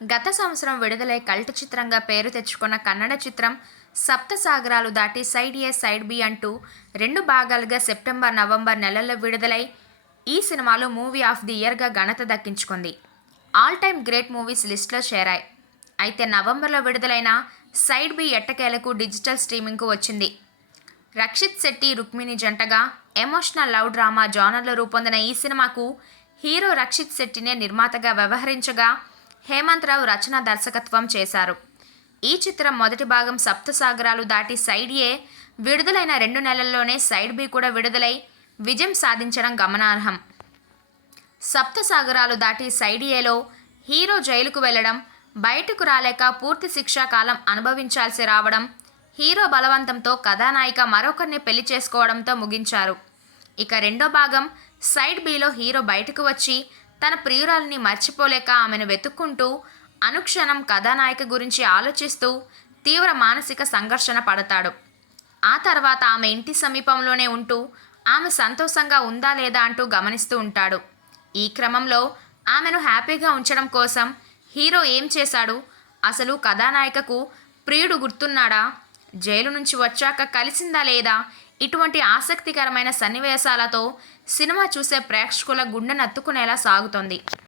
గత సంవత్సరం విడుదలై కల్ట్ చిత్రంగా పేరు తెచ్చుకున్న కన్నడ చిత్రం సప్త సాగరాలు దాటి సైడ్ ఏ సైడ్ బి అంటూ రెండు భాగాలుగా సెప్టెంబర్ నవంబర్ నెలల్లో విడుదలై ఈ సినిమాలు మూవీ ఆఫ్ ది ఇయర్గా ఘనత దక్కించుకుంది. ఆల్ టైమ్ గ్రేట్ మూవీస్ లిస్ట్లో చేరాయి. అయితే నవంబర్లో విడుదలైన సైడ్ బి ఎట్టకేలకు డిజిటల్ స్ట్రీమింగ్కు వచ్చింది. రక్షిత్ శెట్టి రుక్మిణి జంటగా ఎమోషనల్ లవ్ డ్రామా జానర్లో రూపొందిన ఈ సినిమాకు హీరో రక్షిత్ శెట్టినే నిర్మాతగా వ్యవహరించగా హేమంత్ రావు రచన దర్శకత్వం చేశారు. ఈ చిత్రం మొదటి భాగం సప్తసాగరాలు దాటి సైడ్ ఏ విడుదలైన రెండు నెలల్లోనే సైడ్ బి కూడా విడుదలై విజయం సాధించడం గమనార్హం. సప్తసాగరాలు దాటి సైడ్ ఏలో హీరో జైలుకు వెళ్ళడం బయటకు రాలేక పూర్తి శిక్షా కాలం అనుభవించాల్సి రావడం హీరో బలవంతంతో కథానాయిక మరొకరిని పెళ్ళి చేసుకోవడంతో ముగించారు. ఇక రెండో భాగం సైడ్ బిలో హీరో బయటకు వచ్చి తన ప్రియురాలిని మర్చిపోలేక ఆమెను వెతుక్కుంటూ అనుక్షణం కథానాయిక గురించి ఆలోచిస్తూ తీవ్ర మానసిక సంఘర్షణ పడతాడు. ఆ తర్వాత ఆమె ఇంటి సమీపంలోనే ఉంటూ ఆమె సంతోషంగా ఉందా లేదా అంటూ గమనిస్తూ ఉంటాడు. ఈ క్రమంలో ఆమెను హ్యాపీగా ఉంచడం కోసం హీరో ఏం చేశాడు? అసలు కథానాయికకు ప్రియుడు గుర్తున్నాడా? జైలు నుంచి వచ్చాక కలిసిందా లేదా? ఇటువంటి ఆసక్తికరమైన సన్నివేశాలతో సినిమా చూసే ప్రేక్షకుల గుండె నత్తుకునేలా సాగుతోంది.